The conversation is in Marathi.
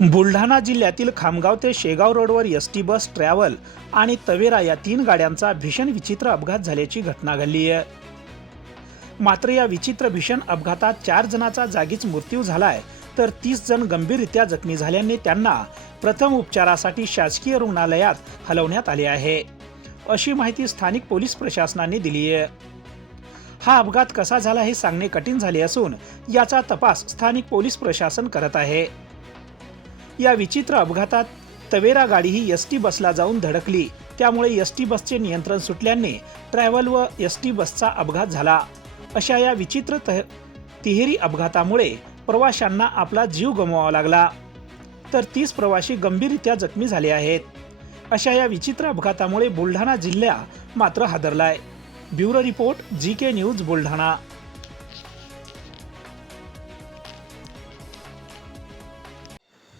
बुलढाणा जिल्ह्यातील खामगाव ते शेगाव रोडवर एस टी बस ट्रॅव्हल आणि तवेरा या तीन गाड्यांचा भीषण विचित्र अपघात झाल्याची घटना घडली आहे. मात्र या विचित्र भीषण अपघातात चार जणांचा जागीच मृत्यू झालाय तर तीस जण गंभीररित्या जखमी झाल्याने त्यांना प्रथम उपचारासाठी शासकीय रुग्णालयात हलवण्यात आले आहे. अशी माहिती स्थानिक पोलीस प्रशासनाने दिली आहे. हा अपघात कसा झाला हे सांगणे कठीण झाले असून याचा तपास स्थानिक पोलीस प्रशासन करत आहे. या विचित्र अपघातात तवेरा गाडी ही एस टी बसला जाऊन धडकली. त्यामुळे एस टी बसचे नियंत्रण सुटल्याने ट्रॅव्हल व एस टी बसचा अपघात झाला. अशा या विचित्र तह- तिहेरी अपघातामुळे प्रवाशांना आपला जीव गमवावा लागला. तर तीस प्रवासी गंभीररित्या जखमी झाले आहेत. अशा या विचित्र अपघातामुळे बुलढाणा जिल्हा मात्र हादरलाय. Bureau report G K news Buldhana.